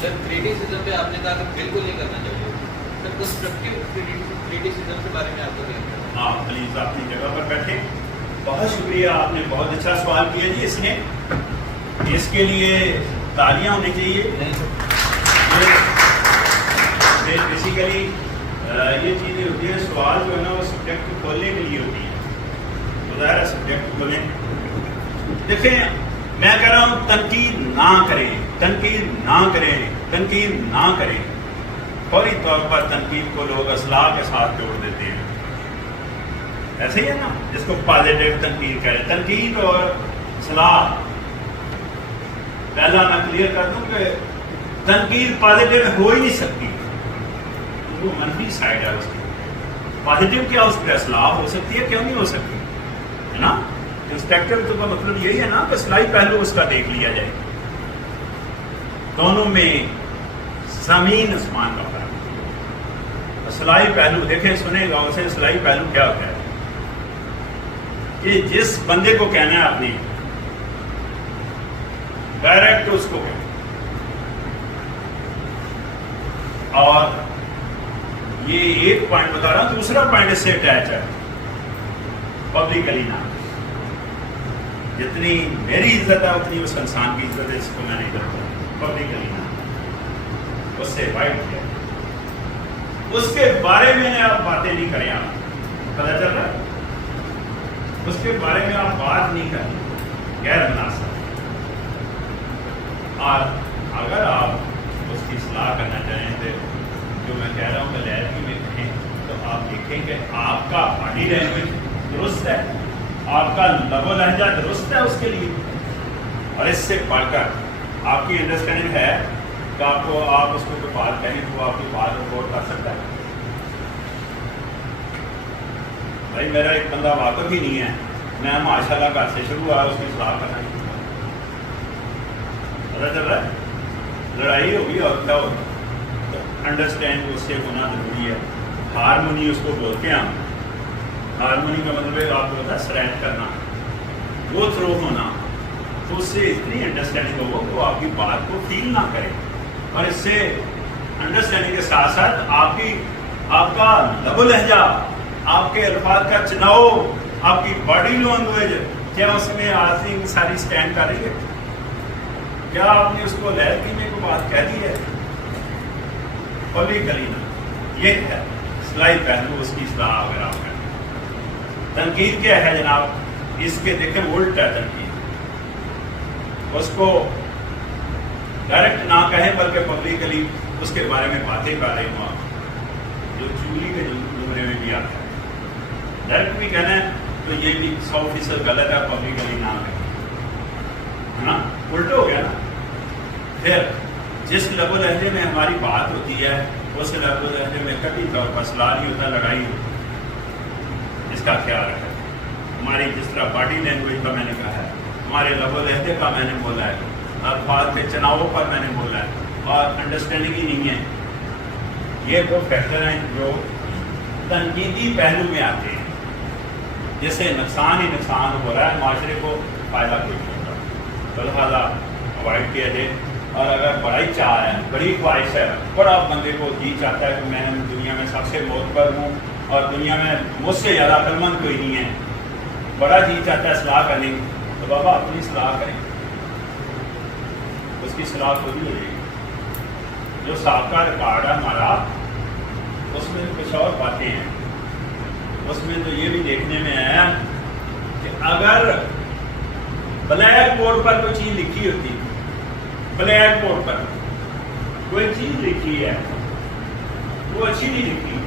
سر criticism پہ آپ نے کہا کہ بالکل نہیں کرنا چاہیے. سر کنسٹرکٹیو کریٹیسزم کے بارے میں آپ کو کیا کہنا ہے؟ ہاں پلیز اپنی جگہ پر بیٹھے. بہت شکریہ, آپ نے بہت اچھا سوال کیا جی. اس کے لیے تالیاں ہونی چاہیے. بیسیکلی یہ چیزیں ہوتی ہیں, سوال جو ہے نا وہ سبجیکٹ کھولنے کے لیے ہوتی ہیں. تو ظاہر ہے سبجیکٹ کھولیں. دیکھیں میں کہہ رہا ہوں تنقید نہ کریں, تنقید نہ کریں, تنقید نہ کریں. فوری طور پر تنقید کو لوگ اصلاح کے ساتھ جوڑ دیتے ہیں. ایسے ہی ہے نا, جس کو پازیٹیو تنقید کرے. تنقید اور اصلاح, پہلا میں کلیئر کر دوں کہ تنقید پازیٹیو ہو ہی نہیں سکتی, وہ منفی سائڈ ہے اس کی. پازیٹیو کیا اس پہ اصلاح ہو سکتی ہے, کیوں نہیں ہو سکتی, ہے نا. کنسٹرکٹیو تو کا مطلب یہی ہے نا کہ اصلاحی پہلو اس کا دیکھ لیا جائے. دونوں میں زمین آسمان کا فرق. اصلاحی پہلو دیکھیں, سنیں گا اسے. اصلاحی پہلو کیا ہوتا ہے کہ جس بندے کو کہنا ہے آپ نے ڈائریکٹ اس کو کہنا, اور یہ ایک پوائنٹ بتا رہا ہوں, دوسرا پوائنٹ اس سے اٹیچ ہے. پبلکلی نہ, جتنی میری عزت ہے اتنی اس انسان کی عزت ہے, اس کو میں نہیں کرتا. پبلکلی نہ, اس سے وائٹ کیا, اس کے بارے میں آپ باتیں نہیں کریں. آپ پتہ چل رہا ہے, اس کے بارے میں آپ بات نہیں کریں, غیر مناسب. اور اگر آپ اس کی اصلاح کرنا چاہیں تو جو میں کہہ رہا ہوں کہ لہجے میں کہیں, تو آپ دیکھیں کہ آپ کا باڈی لینگویج درست ہے, آپ کا لب و لہجہ درست ہے اس کے لیے. اور اس سے بڑھ کر آپ کی انڈرسٹینڈنگ ہے کہ آپ اس کو کوئی بات کہیں تو آپ کی بات رپورٹ کر سکتا ہے. بھائی میرا ایک بندہ واقف ہی نہیں ہے, میں ماشاء اللہ گھر سے شروع ہوا اس کی اصلاح کرنا نہیں. پتہ چل رہا ہے, لڑائی ہوگی اور کیا ہوگا. انڈرسٹینڈ اس سے ہونا ضروری ہے. ہارمونی اس کو بولتے ہیں ہم. ہارمونی کا مطلب ہے آپ کو ہوتا ہے سرینڈ کرنا, گو تھرو ہونا. تو اس سے اتنی انڈرسٹینڈنگ ہو وہ آپ کی بات کو فیل نہ کرے. اور اس سے انڈرسٹینڈنگ کے ساتھ ساتھ آپ کا لب و لہجہ, آپ کے الفاظ کا چناؤ, آپ کی باڈی لینگویج, کیا اس میں آتی ساری اسٹینڈ کر رہی ہے. کیا آپ نے اس کو لہر پینے کو بات کہہ دی ہے. پبلک کلینا, یہ ہے اصلاحی پہلو اس کی اصلاح. اگر آپ کریں تنقید کیا ہے جناب, اس کے دیکھیں الٹ ہے تنقید. اس کو ڈائریکٹ نہ کہیں بلکہ پبلکلی اس کے بارے میں باتیں کر رہے ہوں آپ, جو چولی کے زمرے میں بھی آتا ہے. ڈائریکٹ بھی کہنا ہے تو یہ بھی 100% غلط ہے, پبلکلی نہ کہیں, ہے نا. الٹ ہو گیا نا. پھر جس لب و لہجے میں ہماری بات ہوتی ہے اس لب و لہجے میں کبھی طور پر اصلاح نہیں ہوتا, لڑائی ہوتی. اس کا خیال رکھیں. ہماری جس طرح باڈی لینگویج کا میں نے کہا ہے, ہمارے لب و لہجے کا میں نے بولا ہے, الفاظ کے چناؤ پر میں نے بولا ہے, اور انڈرسٹینڈنگ ہی نہیں ہے. یہ وہ فیکٹر ہیں جو تنقیدی پہلو میں آتے ہیں, جس سے نقصان ہی نقصان ہو رہا ہے, معاشرے کو فائدہ کوئی نہیں ہوتا. لہٰذا اوائڈ کیا جائے. اور اگر بڑا ہی چاہ ہے, بڑی خواہش ہے, بڑا بندے کو جی چاہتا ہے کہ میں دنیا میں سب سے معتبر ہوں اور دنیا میں مجھ سے زیادہ عقلمند کوئی نہیں ہے, بڑا جی چاہتا ہے اصلاح کرنے کی, تو بابا اپنی اصلاح کریں. اس کی اصلاح خود ہی ہو جائے گی. جو سابقہ ریکارڈ ہے ہمارا, اس میں کچھ اور باتیں ہیں. اس میں تو یہ بھی دیکھنے میں آیا کہ اگر بلیک بورڈ پر کوئی چیز لکھی ہوتی, بلیک بورڈ پر کوئی چیز لکھی ہے, وہ اچھی نہیں لکھی,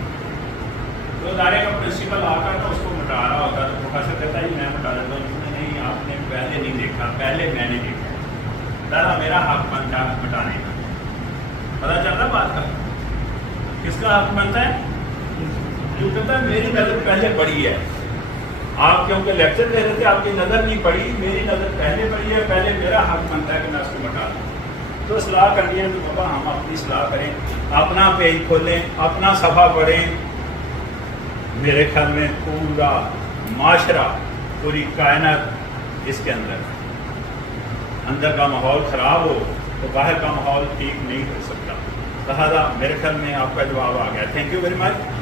تو ادارے کا پرنسپل آ کر اس کو مٹا رہا ہوتا, تو پروفیسر کہتا ہے میں مٹا دیتا ہوں. نہیں, آپ نے پہلے نہیں دیکھا, پہلے میں نے دیکھا. دادا میرا حق بنتا ہے مٹانے کا. پتا چل رہا بات کا, کس کا حق بنتا ہے؟ جو کہتا ہے میری نظر پہلے پڑی ہے. آپ کیونکہ لیکچر دے رہے تھے, آپ کی نظر نہیں پڑی, میری نظر پہلے پڑی ہے, پہلے میرا حق بنتا ہے کہ میں اس کو مٹا دوں. تو اصلاح کرنی ہے تو بابا ہم اپنی اصلاح کریں, اپنا پیج کھولیں, اپنا صفحہ پڑھیں. میرے خیال میں پورا معاشرہ, پوری کائنات اس کے اندر کا ماحول خراب ہو تو باہر کا ماحول ٹھیک نہیں ہو سکتا. لہٰذا میرے خیال میں آپ کا جواب آ گیا. Thank you very much.